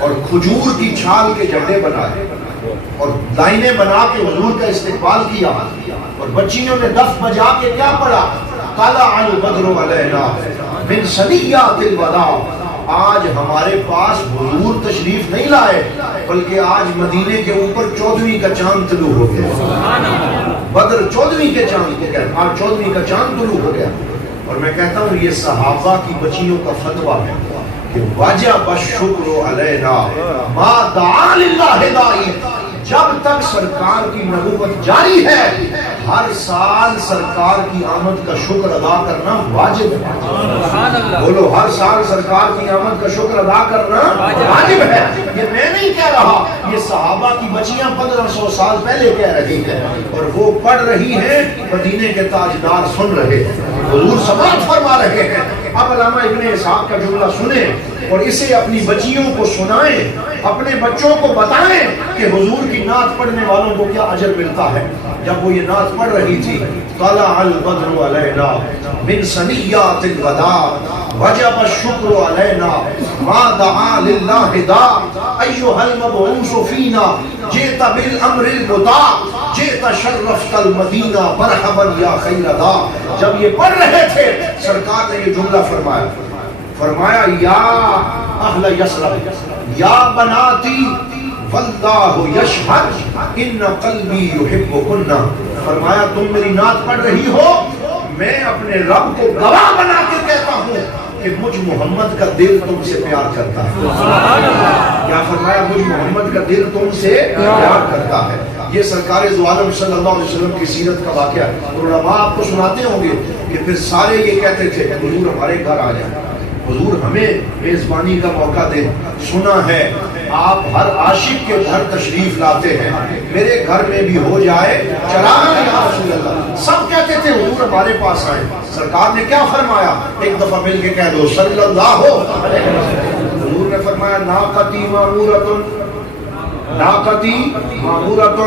اور کھجور کی چھال کے جھنڈے بنائے اور لائنیں بنا کے حضور کا استقبال کیا، اور بچیوں نے دف بجا کے کیا پڑھا، طلع البدر علینا من ثنیات الوداع، آج ہمارے پاس حضور تشریف نہیں لائے بلکہ آج مدینے کے اوپر 14ویں کا چاند طلوع ہو گیا۔ بدر 14ویں کے چاند کو کہتے ہیں، آج 14ویں کا چاند طلوع ہو گیا۔ اور میں کہتا ہوں یہ صحابہ کی بچیوں کا فتویٰ ہے کہ وجب الشکر علینا ما دعا للہ داعی، جب تک سرکار کی نبوت جاری ہے ہر سال سرکار کی آمد کا شکر ادا کرنا واجب ہے۔ بولو، ہر سال سرکار کی آمد کا شکر ادا کرنا واجب ہے۔ یہ میں نہیں کہہ رہا، یہ صحابہ کی بچیاں 1500 سال پہلے کہہ رہی ہیں، اور وہ پڑھ رہی ہیں، مدینے کے تاجدار سن رہے ہیں، حضور سماعت فرما رہے ہیں۔ اب علامہ ابن اسحاق کا جملہ سنیں اور اسے اپنی بچیوں کو سنائیں، اپنے بچوں کو بتائیں کہ حضور کی نعت پڑھنے والوں کو کیا اجر ملتا ہے۔ جب وہ یہ نعت پڑھ رہی تھی، طلع البدر علینا من ثنیات الوداع وجب الشکر علینا ما دعا للہ داع ایھا المبعوث فینا جئت بالامر المطاع جئت شرفت المدینہ مرحبا یا خیر داع۔ جب یہ پڑھ رہے تھے سرکار نے یہ جملہ فرمایا یا اہل یثرب یا بناتی واللہ یشہد ان قلبی یحبکن، فرمایا تم میری نعت پڑھ رہی ہو، میں اپنے رب کو گواہ بنا کے کہتا ہوں کہ مجھ محمد کا دل تم سے پیار کرتا ہے۔ کیا فرمایا؟ مجھ محمد کا دل تم سے پیار کرتا ہے۔ یہ سرکار دو عالم صلی اللہ علیہ وسلم کی سیرت کا واقعہ ہے، اور علماء آپ کو سناتے ہوں گے کہ پھر سارے یہ کہتے تھے کہ حضور ہمارے گھر آ جائیں، حضور ہمیں میزبانی کا موقع دیں، سنا ہے آپ ہر عاشق کے گھر تشریف لاتے ہیں، میرے گھر میں بھی ہو جائے چراغ یا رسول اللہ۔ سب کہتے تھے حضور ہمارے پاس آئے۔ سرکار نے کیا فرمایا؟ ایک دفعہ مل کے کہہ دو صلی اللہ علیہ وسلم۔ حضور نے فرمایا ناقتی معمورۃ، ناقتی معمورۃ،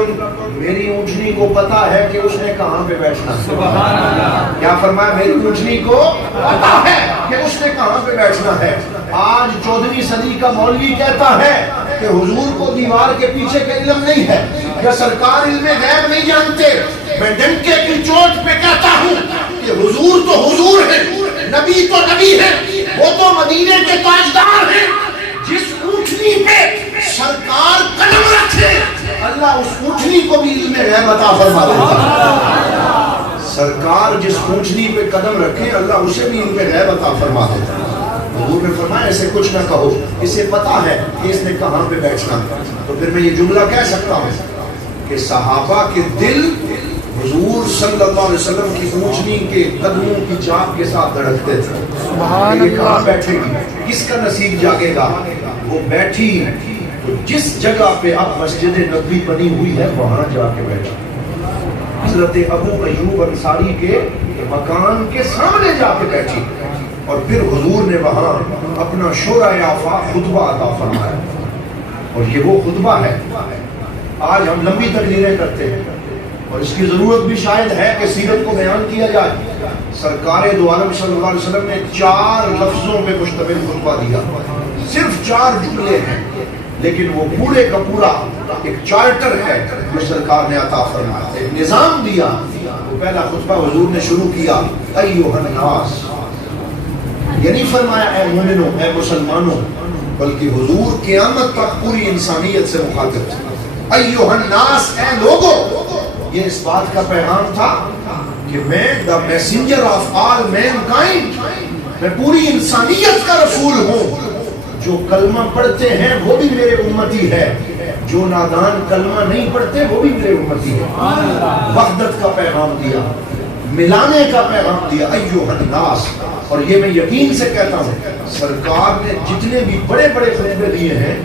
میری اونٹنی کو پتا ہے کہ اس نے کہاں پہ بیٹھنا ہے۔ کیا فرمایا؟ میری اونٹنی کو پتا ہے کہ اس نے کہاں پہ بیٹھنا ہے۔ آج 14ویں صدی کا مولوی کہتا ہے کہ حضور کو دیوار کے پیچھے کا علم نہیں ہے یا سرکار علم غیب نہیں جانتے۔ میں ڈنکے کی چوٹ پہ کہتا ہوں کہ حضور تو حضور ہے، نبی تو نبی ہے، وہ تو مدینے کے تاجدار ہیں۔ جس اونٹنی پہ سرکار قدم رکھے اللہ اس اونٹنی کو بھی علم غیب عطا فرما دیتا ہے۔ سرکار جس اونٹنی پہ قدم رکھے اللہ اسے بھی علم غیب عطا فرما دیتا ہے۔ حضور نے فرمایا اسے کچھ نہ کہو، اسے پتا ہے کہ اس نے کہاں پہ بیٹھنا۔ تو پھر میں یہ جملہ کہہ سکتا ہوں کہ صحابہ کے دل حضور صلی اللہ علیہ وسلم کی اونچنی کے قدموں کی چاپ کے ساتھ دھڑکتے تھے کہ یہ کہاں بیٹھے گی، کس کا نصیب جاگے گا۔ وہ بیٹھی تو جس جگہ پہ اب مسجد نبوی بنی ہوئی ہے وہاں جا کے بیٹھا، حضرت ابو ایوب انصاری کے مکان کے سامنے جا کے بیٹھی، اور پھر حضور نے وہاں اپنا شورا یافا خطبہ عطا فرمایا۔ اور یہ وہ خطبہ ہے، آج ہم لمبی تقریریں کرتے ہیں اور اس کی ضرورت بھی شاید ہے کہ سیرت کو بیان کیا جائے۔ سرکار دو عالم صلی اللہ علیہ وسلم نے 4 لفظوں پہ مشتمل خطبہ دیا، صرف 4 جملے ہیں، لیکن وہ پورے کا پورا ایک چارٹر ہے جو سرکار نے عطا فرمایا، ایک نظام دیا۔ وہ پہلا خطبہ حضور نے شروع کیا ایھا الناس، یہ نہیں فرمایا اے مومنوں اے مسلمانوں، بلکہ حضور قیامت تک پوری انسانیت سے مخاطب تھے۔ ایھا الناس، اے لوگوں، یہ اس بات کا پیغام تھا کہ میں the messenger of all mankind, میں پوری انسانیت کا رسول ہوں۔ جو کلمہ پڑھتے ہیں وہ بھی میرے امتی ہے، جو نادان کلمہ نہیں پڑھتے وہ بھی میرے امتی ہے۔ وحدت کا پیغام دیا، ملانے کا پیغام دیا، ایھا الناس۔ اور یہ میں یقین سے کہتا ہوں، سرکار نے جتنے بھی بڑے بڑے خطبے دیے ہیں،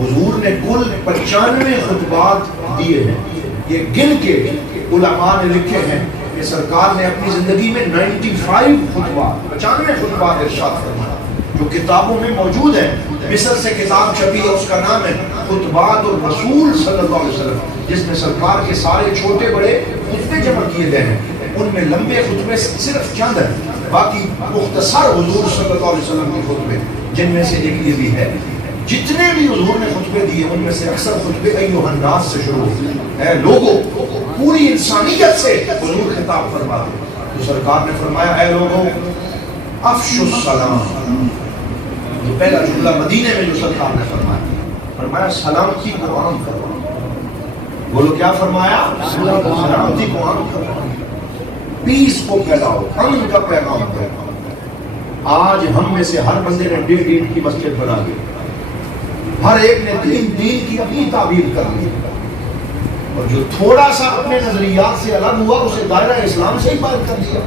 حضور نے کل 95 خطبات دیے ہیں۔ یہ گن کے علماء نے لکھے ہیں کہ سرکار نے اپنی زندگی میں 95 خطبات ارشاد فرمایا، جو کتابوں میں موجود ہیں۔ مصر سے کتاب چھپی ہے، اس کا نام ہے خطبات الرسول صلی اللہ علیہ وسلم، جس میں سرکار کے سارے چھوٹے بڑے خطبے جمع کیے گئے ہیں۔ ان میں لمبے خطبے صرف چند ہیں، باقی مختصر حضور صلی اللہ علیہ وسلم کے خطبے، جن میں سے ایک یہ بھی ہے۔ جتنے بھی حضور نے خطبے دیے ان میں سے اکثر خطبے ایھا الناس سے شروع ہوتے ہیں، اے لوگوں، پوری انسانیت سے حضور خطاب فرماتے۔ تو سرکار نے فرمایا اے لوگوں افشوا السلام۔ جو پہلا جملہ مدینے میں جو سرکار نے فرمایا سلامتی کو عام کرو۔ بولو کیا فرمایا؟ سلامتی کو عام کرو، پیس کو پھیلاؤ، امن کا پیغام دو۔ آج ہم میں سے ہر بندے نے 1.5 اینٹ کی مسجد بنا لی، ہر ایک نے دین کی اپنی تعبیر کر لی، اور جو تھوڑا سا اپنے نظریات سے الگ ہوا اسے دائرہ اسلام سے ہی باہر کر دیا۔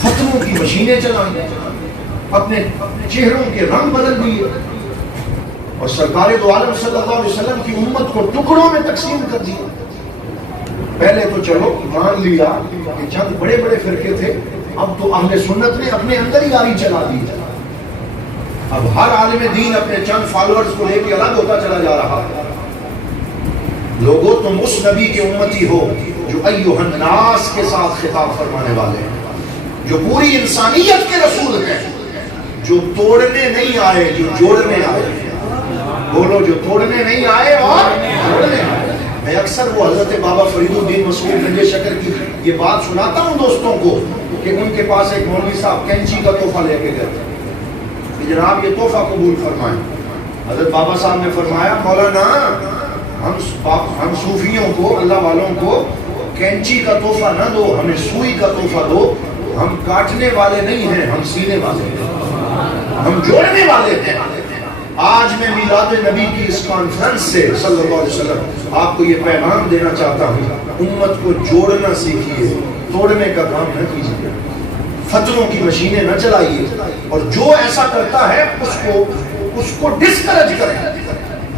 فتنوں کی مشینیں چلائیں، اپنے چہروں کے رنگ بدل دیے، اور سرکار دو عالم صلی اللہ علیہ وسلم کی امت کو ٹکڑوں میں تقسیم کر دیا۔ پہلے تو چلو مان لیا کہ چند بڑے بڑے فرقے تھے، اب تو اہل سنت نے اپنے اندر ہی آری چلا دی۔ اب ہر عالم دین اپنے چند فالوورز کو لے کے الگ ہوتا چلا جا رہا ہے۔ لوگوں تم اس نبی کے امتی ہو جو ایھا الناس کے ساتھ خطاب فرمانے والے ہیں، جو پوری انسانیت کے رسول ہیں، جو توڑنے نہیں آئے، جو جوڑنے آئے۔ بولو جو توڑنے نہیں آئے اور جوڑنے آئے۔ میں اکثر وہ حضرت بابا فرید الدین مسعود گنج شکر کی یہ بات سناتا ہوں دوستوں کو کہ ان کے پاس ایک مولوی صاحب کینچی کا تحفہ لے کے گئے کہ جناب یہ تحفہ قبول فرمائیں۔ حضرت بابا صاحب نے فرمایا مولانا ہم صوفیوں کو، اللہ والوں کو کینچی کا تحفہ نہ دو، ہمیں سوئی کا تحفہ دو۔ ہم کاٹنے والے نہیں ہیں، ہم سینے والے ہیں، ہم جوڑنے والے ہیں۔ آج میں میلاد نبی کی اس کانفرنس سے صلی اللہ علیہ وسلم آپ کو یہ پیغام دینا چاہتا ہوں، امت کو جوڑنا سیکھیے، توڑنے کا کام نہ کیجیے، فتنوں کی مشینیں نہ چلائیے، اور جو ایسا کرتا ہے اس کو ڈسکریج کریں،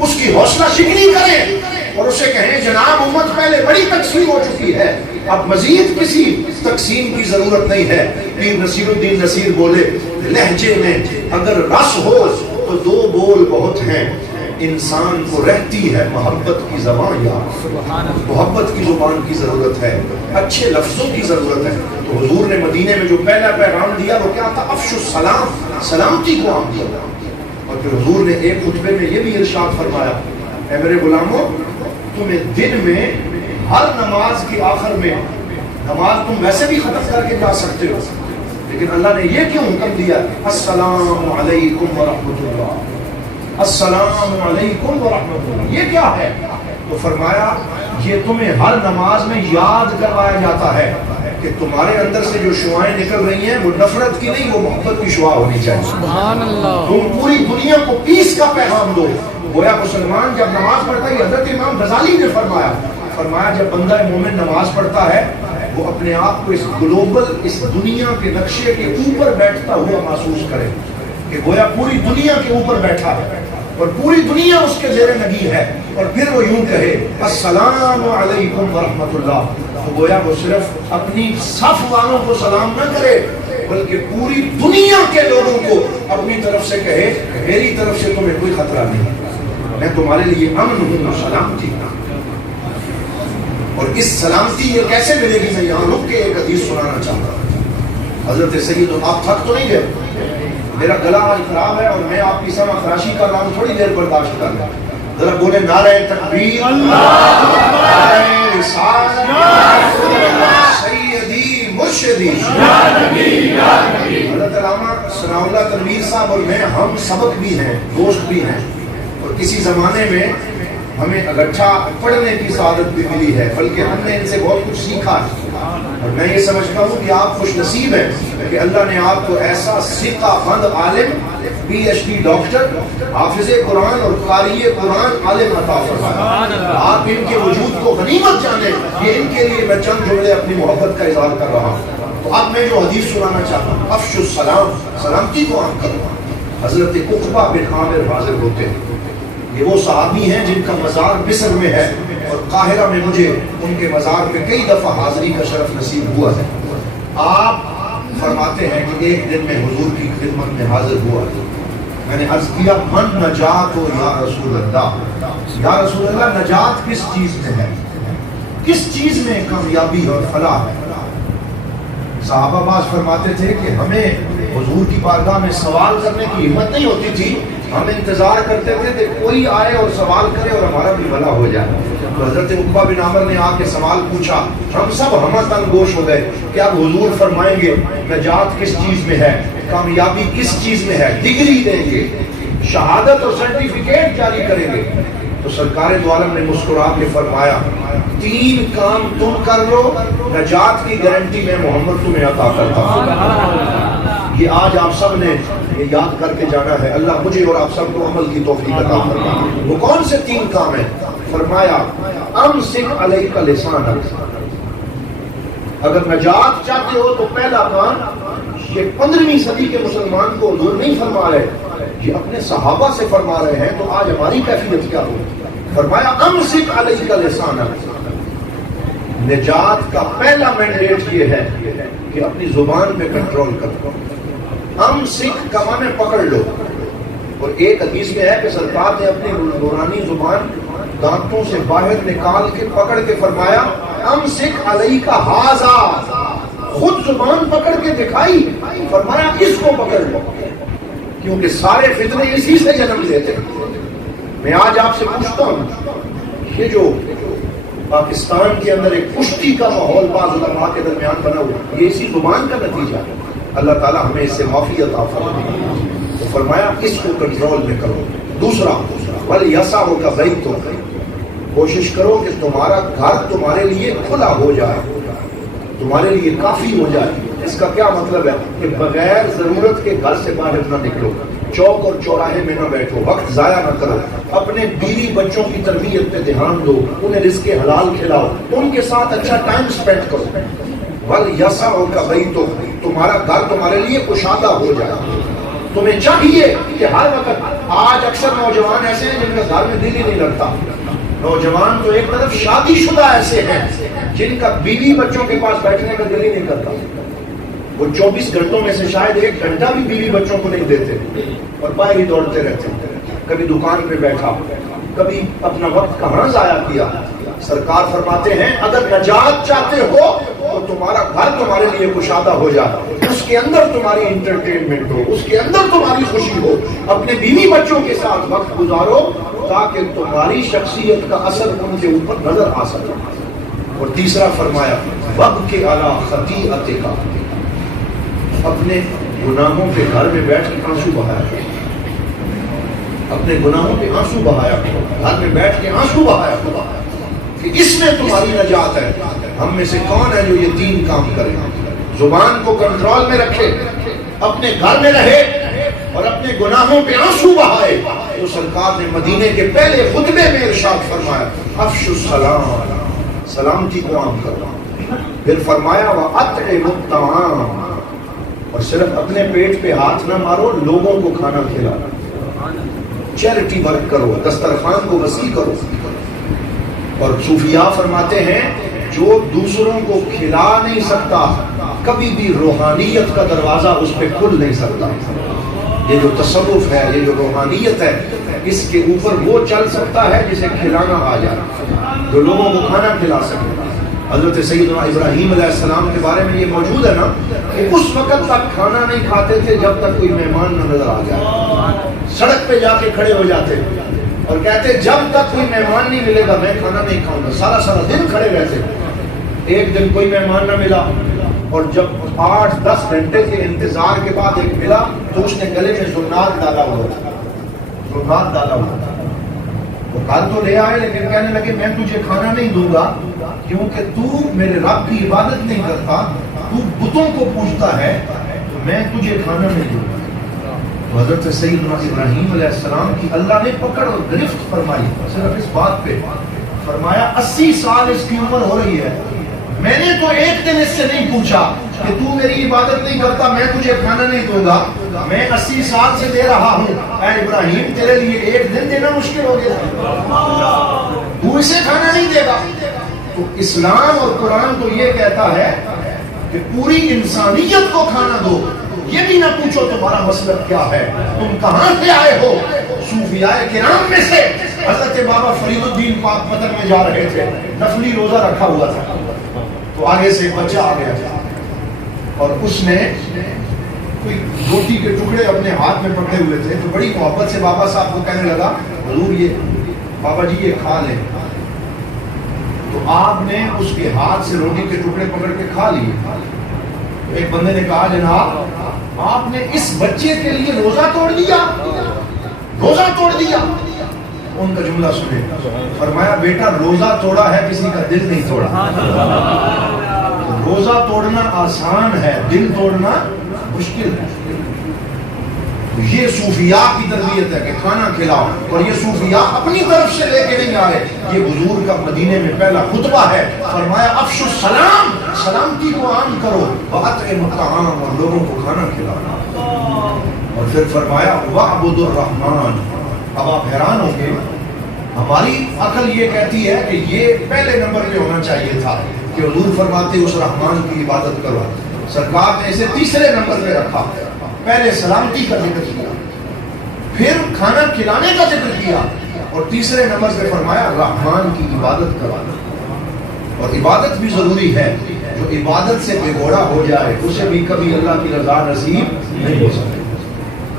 اس کی حوصلہ شکنی کریں، اور اسے کہیں جناب امت پہلے بڑی تقسیم ہو چکی ہے، اب مزید کسی تقسیم کی ضرورت نہیں ہے۔ پیر نصیر الدین نصیر بولے لہجے میں اگر رس ہو تو 2 بول بہت ہیں، انسان کو رہتی ہے محبت کی زبان، یا محبت کی زبان کی ضرورت ہے، اچھے لفظوں کی ضرورت ہے۔ تو حضور نے مدینے میں جو پہلا پیغام دیا وہ کیا تھا؟ افشوا السلام، سلامتی کو عام کیا۔ اور پھر حضور نے ایک خطبے میں یہ بھی ارشاد فرمایا اے میرے غلاموں، تمہیں دن میں ہر نماز کے آخر میں، نماز تم ویسے بھی ختم کر کے جا سکتے ہو، لیکن اللہ نے یہ کیوں حکم دیا؟ السلام علیکم ورحمۃ اللہ، السلام علیکم ورحمۃ اللہ، یہ کیا ہے؟ تو فرمایا یہ تمہیں ہر نماز میں یاد کروایا جاتا ہے کہ تمہارے اندر سے جو شعائیں نکل رہی ہیں وہ نفرت کی نہیں، وہ محبت کی شعا ہونی چاہیے۔ سبحان اللہ۔ تم پوری دنیا کو پیس کا پیغام دو۔ گویا مسلمان جب نماز پڑھتا ہے، حضرت امام غزالی نے فرمایا جب بندہ مومن نماز پڑھتا ہے وہ اپنے آپ کو اس گلوبل، اس دنیا کے نقشے کے اوپر بیٹھتا ہوا محسوس کرے کہ گویا پوری دنیا کے اوپر بیٹھا ہے اور پوری دنیا اس کے زیر نگی ہے، اور پھر وہ یوں کہے السلام علیکم ورحمۃ اللہ، تو گویا وہ صرف اپنی صف والوں کو سلام نہ کرے بلکہ پوری دنیا کے لوگوں کو اپنی طرف سے کہے میری طرف سے تمہیں کوئی خطرہ نہیں، میں تمہارے لیے امن ہوں، سلامتی۔ اور اس سلامتی یہ کیسے ملے گی؟ میں یہاں رک کے ایک حدیث سنانا چاہتا ہوں۔ حضرت سید، آپ تھک تو نہیں گئے؟ میرا گلا آج خراب ہے اور میں آپ کی سمع خراشی کر رہا ہوں، تھوڑی دیر برداشت کر لیں۔ ذرا بولے نعرہ تکبیر، نعرہ رسالت، مرشدی حضرت علامہ ثناء اللہ تنویر صاحب اور میں ہم سبق بھی ہیں، دوست بھی ہیں، اور کسی زمانے میں ہمیں اگرچہ پڑھنے کی سعادت بھی ملی ہے، بلکہ ہم نے ان سے بہت کچھ سیکھا ہے، اور میں یہ سمجھتا ہوں کہ آپ خوش نصیب ہیں کہ اللہ نے آپ کو ایسا ثقہ مند عالم، پی ایچ ڈی ڈاکٹر، حافظ قرآن اور قاری قرآن عالم عطا فرمایا۔ آپ ان کے وجود کو غنیمت جانیں، یہ ان کے لیے میں چند جملے اپنی محبت کا اظہار کر رہا ہوں۔ تو اب میں جو حدیث سنانا چاہتا ہوں، افش السلام، سلامتی کو عام کرنا۔ حضرت عقبہ بن عامر حاضر ہوتے ہیں، یہ وہ صحابی ہیں جن کا مزار مصر میں ہے، اور قاہرہ میں مجھے ان کے مزار پہ کئی دفعہ حاضری کا شرف نصیب ہوا ہے۔ آپ فرماتے ہیں کہ ایک دن میں حضور کی خدمت میں حاضر ہوا، میں نے عرض کیا من نجات ہو یا رسول اللہ، یا رسول اللہ نجات کس چیز میں ہے، کس چیز میں کامیابی اور فلاح ہے؟ صحابہ باز فرماتے تھے کہ ہمیں حضور کی بارگاہ میں سوال کرنے کی ہمت نہیں ہوتی تھی، ہم انتظار کرتے تھے کہ کوئی آئے اور سوال کرے اور ہمارا بھی بھلا ہو جائے۔ تو حضرت عقبہ بن عامر نے آ کے سوال پوچھا، ہم سب ہمہ تن گوش ہو گئے کہ اب حضور فرمائیں گے نجات کس چیز میں ہے، کامیابی کس چیز میں ہے، ڈگری دیں گے، شہادت اور سرٹیفکیٹ جاری کریں گے۔ تو سرکار دو عالم نے مسکرا کے فرمایا 3 کام تم کر لو، نجات کی گارنٹی میں محمد تمہیں عطا کرتا ہوں۔ یہ آج آپ سب نے یہ یاد کر کے جانا ہے، اللہ مجھے اور آپ سب کو عمل کی توفیق عطا فرمائے۔ وہ کون سے 3 کام ہیں؟ فرمایا امسک علیک لسانک، اگر نجات چاہتے ہو تو پہلا کام، یہ 15ویں صدی کے مسلمان کو حضور نہیں فرما رہے، یہ اپنے صحابہ سے فرما رہے ہیں، تو آج ہماری کیفیت کیا ہو؟ فرمایا امسک علیک لسانک، نجات کا پہلا مینڈیٹ یہ ہے کہ اپنی زبان پہ کنٹرول کرو۔ امسک کا معنی پکڑ لو، اور ایک حدیث میں ہے کہ سرکار نے اپنی نورانی زبان دانتوں سے باہر نکال کے پکڑ کے فرمایا امسک علیک ھذا، خود زبان پکڑ کے دکھائی، فرمایا اس کو پکڑ لو، کیونکہ سارے فتنے اسی سے جنم لیتے ہیں۔ میں آج آپ سے پوچھتا ہوں، یہ جو پاکستان کے اندر ایک کشتی کا ماحول بعض علماء کے درمیان بنا ہوا، یہ اسی زبان کا نتیجہ ہے۔ اللہ تعالیٰ ہمیں اس سے معافی عطا فرمائے۔ تو فرمایا اس کو کنٹرول میں کرو۔ دوسرا وَلْيَسَعُكَ بَيْتُكَ، کوشش کرو کہ تمہارا گھر تمہارے لیے کھلا ہو جائے، تمہارے لیے کافی ہو جائے۔ اس کا کیا مطلب ہے؟ کہ بغیر ضرورت کے گھر سے باہر نہ نکلو، چوک اور چوراہے میں نہ بیٹھو، وقت ضائع نہ کرو، اپنے بیوی بچوں کی تربیت پہ دھیان دو، انہیں رزق حلال کھلاؤ، ان کے ساتھ اچھا ٹائم سپینڈ کرو۔ وَلْيَسَعُكَ بَيْتُكَ، تمہارا گھر تمہارے لیے کشادہ ہو جائے۔ تمہیں چاہیے کہ ہر وقت، آج اکثر نوجوان ایسے ہیں جن کا گھر میں دل ہی نہیں لگتا، نوجوان تو ایک طرف شادی شدہ ایسے ہیں جن کا بیوی بچوں کے پاس بیٹھنے کا دل ہی نہیں کرتا، وہ 24 گھنٹوں میں سے شاید 1 گھنٹہ بھی بیوی بچوں کو نہیں دیتے اور باہر ہی دوڑتے رہتے، کبھی دکان پہ بیٹھا، کبھی اپنا وقت کہاں ضائع کیا۔ سرکار فرماتے ہیں اگر نجات چاہتے ہو تو تمہارا گھر تمہارے لیے کشادہ ہو جائے، اس کے اندر تمہاری انٹرٹینمنٹ ہو، اس کے اندر تمہاری خوشی ہو، اپنے بیوی بچوں کے ساتھ وقت گزارو تاکہ تمہاری شخصیت کا اثر ان کے اوپر نظر آ سکے۔ اور تیسرا فرمایا وَابْكِ عَلَىٰ خَطِيئَتِكَ، اپنے گناہوں پہ گھر میں بیٹھ کے آنسو بہایا کرو، اپنے گناہوں پہ آنسو بہایا کرو، گھر میں بیٹھ کے آنسو بہایا کرو، کہ اس میں تمہاری نجات ہے۔ ہم میں سے کون ہے جو یہ 3 کام کرے؟ زبان کو کنٹرول میں رکھے، اپنے گھر میں رہے اور اپنے گناہوں پہ آنسو بہائے۔ تو سرکار نے مدینے کے پہلے خطبے میں ارشاد فرمایا افشوا السلام، سلامتی کو عام کرو۔ پھر فرمایا وَأَطْعِمُوا الطَّعَامَ، اور صرف اپنے پیٹ پہ ہاتھ نہ مارو، لوگوں کو کھانا کھلانا، چیریٹی ورک کرو، دسترخوان کو وسیع کرو۔ اور صوفیاء فرماتے ہیں جو دوسروں کو کھلا نہیں سکتا کبھی بھی روحانیت کا دروازہ اس پہ کھل نہیں سکتا۔ یہ جو تصوف ہے، یہ جو روحانیت ہے، اس کے اوپر وہ چل سکتا ہے جسے کھلانا آ جائے، جو لوگوں کو کھانا کھلا سکے۔ حضرت سیدنا ابراہیم علیہ السلام کے بارے میں یہ موجود ہے نا کہ اس وقت تک کھانا نہیں کھاتے تھے جب تک کوئی مہمان نہ نظر آ جائے، سڑک پہ جا کے کھڑے ہو جاتے اور کہتے جب تک کوئی مہمان نہیں ملے گا میں کھانا نہیں کھاؤں گا، سارا دن کھڑے رہتے۔ ایک دن کوئی مہمان نہ ملا، اور جب 8-10 گھنٹے کے انتظار کے بعد ایک ملا تو اس نے گلے میں زنات ڈالا ہوا تھا، زنات ڈالا ہوا تھا۔ وہ کل تو لے آئے لیکن کہنے لگے میں تجھے کھانا نہیں دوں گا کیونکہ تو میرے رب کی عبادت نہیں کرتا، تو بتوں کو پوجتا ہے، تو میں تجھے کھانا نہیں دوں گا۔ تو حضرت سیدنا ابراہیم علیہ السلام کی اللہ نے پکڑ اور گرفت فرمائی صرف اس بات پہ، فرمایا 80 سال اس کی عمر ہو رہی ہے، میں نے تو ایک دن اس سے نہیں پوچھا کہ تو میری عبادت نہیں کرتا میں تجھے کھانا نہیں دوں گا، میں 80 سال سے دے رہا ہوں، اے ابراہیم تیرے لیے ایک دن دینا مشکل ہو گیا، تو اسے کھانا نہیں دے گا۔ تو اسلام اور قرآن تو یہ کہتا ہے کہ پوری انسانیت کو کھانا دو، یہ بھی نہ پوچھو تمہارا مسلک کیا ہے، تم کہاں سے آئے ہو۔ صوفیاء کرام میں سے حضرت بابا فرید الدین پاک پتن میں جا رہے تھے، نفلی روزہ رکھا ہوا تھا، تو آگے سے ایک بچہ آ گیا تھا اور اس نے کوئی روٹی کے ٹکڑے اپنے ہاتھ میں پکڑے ہوئے تھے، تو بڑی محبت سے بابا صاحب کو کہنے لگا حضور یہ بابا جی یہ کھا لیں، تو آپ نے اس کے ہاتھ سے روٹی کے ٹکڑے پکڑ کے کھا لیے۔ ایک بندے نے کہا جناب آپ نے اس بچے کے لیے روزہ توڑ دیا، روزہ توڑ دیا۔ ان کا جملہ سنے، فرمایا بیٹا روزہ توڑا ہے کسی کا دل نہیں توڑا، روزہ توڑنا آسان ہے، دل توڑنا مشکل ہے۔ یہ صوفیاء کی تربیت ہے کہ کھانا کھلاؤ، اور یہ صوفیاء اپنی طرف سے لے کے نہیں آ رہے، یہ حضور کا مدینے میں پہلا خطبہ ہے، فرمایا افشوا السلام، سلامتی کو عام کرو، وَأَطْعِمُوا الطَّعَامَ، اور لوگوں کو کھانا کھلاؤ، اور پھر فرمایا وَاعْبُدُوا الرَّحْمَٰنَ۔ اب آپ حیران ہوں گے، ہماری عقل یہ کہتی ہے کہ یہ پہلے نمبر پہ ہونا چاہیے تھا کہ حضور فرماتے اس رحمان کی عبادت کرو، سرکار نے اسے تیسرے نمبر پہ رکھا، پہلے سلامتی کا ذکر کیا، پھر کھانا کھلانے کا ذکر کیا، اور تیسرے نمبر پہ فرمایا رحمان کی عبادت کرو۔ اور عبادت بھی ضروری ہے، جو عبادت سے بگوڑا ہو جائے اسے بھی کبھی اللہ کی رضا نصیب نہیں ہو سکتی۔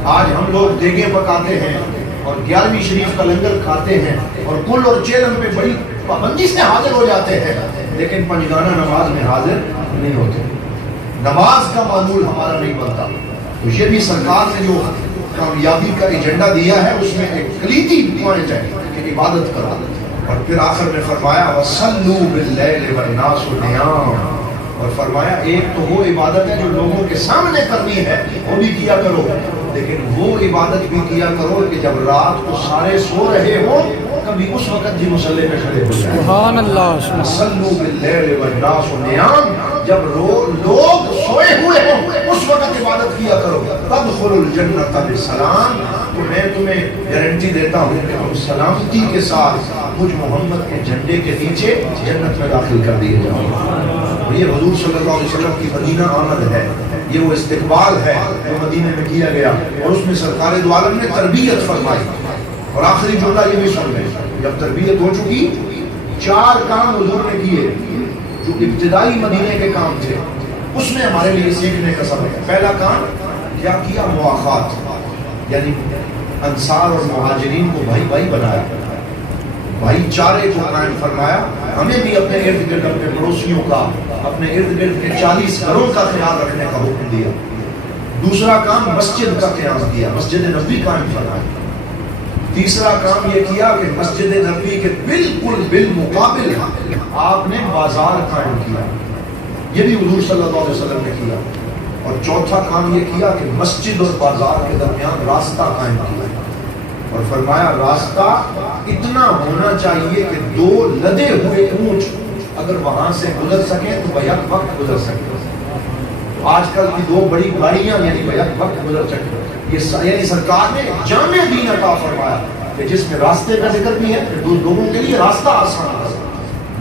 آج ہم لوگ دیگیں پکاتے ہیں اور 11ویں شریف کا لنگر کھاتے ہیں اور کل اور چیلم پہ بڑی پابندی سے حاضر ہو جاتے ہیں، لیکن پنجگانہ نماز میں حاضر نہیں ہوتے، نماز کا معمول ہمارا نہیں بنتا۔ تو یہ بھی سرکار نے جو کامیابی کا ایجنڈا دیا ہے اس میں ایک کلیدی پوائنٹ ہے کہ عبادت کرو، اور پھر آخر میں فرمایا وَصَلُّوا بِاللَّيْلِ وَالنَّاسُ نِيَامٌ، اور فرمایا ایک تو وہ عبادت ہے جو لوگوں کے سامنے کرنی ہے وہ بھی کیا کرو، لیکن وہ عبادت بھی کیا کرو کہ جب رات کو سارے سو رہے ہو کبھی اس وقت بھی مصلی پہ کھڑے ہو جائیں۔ سبحان اللہ، صلوا باللیل والناس نیام، جب لوگ سوئے ہوئے ہوں اس وقت عبادت کیا کرو، تدخلوا الجنۃ بسلام، تو میں تمہیں گارنٹی دیتا ہوں کہ تم سلامتی کے ساتھ مجھ محمد کے جھنڈے کے نیچے جنت میں داخل کر دیے جاؤ گے۔ یہ حضور صلی اللہ علیہ وسلم کی مدینہ آمد ہے، یہ وہ استقبال ہے جو مدینے میں کیا گیا، اور اس میں سرکار دو عالم نے تربیت فرمائی۔ اور آخری جملہ یہ بھی سن لیں، جب تربیت ہو چکی 4 کام حضور نے کیے جو ابتدائی مدینے کے کام تھے، اس میں ہمارے لیے سیکھنے کا سبق ہے۔ پہلا کام کیا کیا؟ مواخات، یعنی انصار اور مہاجرین کو بھائی بھائی بنایا، بھائی چارے کو قائم فرمایا، ہمیں بھی اپنے ارد گرد اپنے پڑوسیوں کا، اپنے ارد گرد کے 40 گھروں کا خیال رکھنے کا حکم دیا۔ دوسرا کام مسجد کا قیام کیا، مسجد نبوی قائم فرمائی۔ تیسرا کام یہ کیا کہ مسجد نبوی کے بالکل بالمقابل آپ نے بازار قائم کیا، یہ بھی حضور صلی اللہ علیہ وسلم نے کیا۔ اور چوتھا کام یہ کیا کہ مسجد اور بازار کے درمیان راستہ قائم کیا، اور فرمایا راستہ اتنا ہونا چاہیے کہ 2 لدے ہوئے اونٹ اگر وہاں سے گزر سکیں تو بیک وقت گزر سکیں۔ آج کل کی 2 بڑی گاڑیاں یعنی بیک وقت گزر سکیں، یہ یعنی سرکار نے جامع دین عطا فرمایا کہ جس میں راستے کا ذکر بھی ہے، لوگوں کے لیے راستہ آسان ہے۔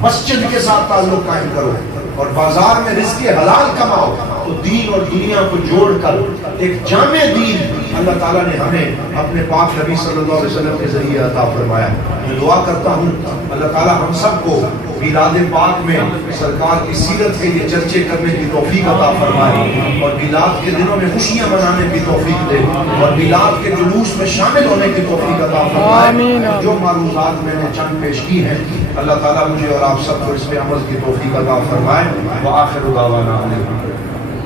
مسجد کے ساتھ تعلق قائم کرو اور بازار میں رزق حلال کماؤ، تو دین اور دنیا کو جوڑ کر ایک جامع دین اللہ تعالیٰ نے ہمیں اپنے پاک نبی صلی اللہ علیہ وسلم کے ذریعے عطا فرمایا۔ میں دعا کرتا ہوں اللہ تعالیٰ ہم سب کو میلاد پاک میں سرکار کی سیرت کے لیے چرچے کرنے کی توفیق عطا فرمائے، اور میلاد کے دنوں میں خوشیاں منانے کی توفیق دے، اور میلاد کے جلوس میں شامل ہونے کی توفیق عطا فرمائے۔ جو معروضات میں نے چند پیش کی ہیں اللہ تعالیٰ مجھے اور آپ سب کو اس پہ عمل کی توفیق عطا فرمائے. وآخر دعوانا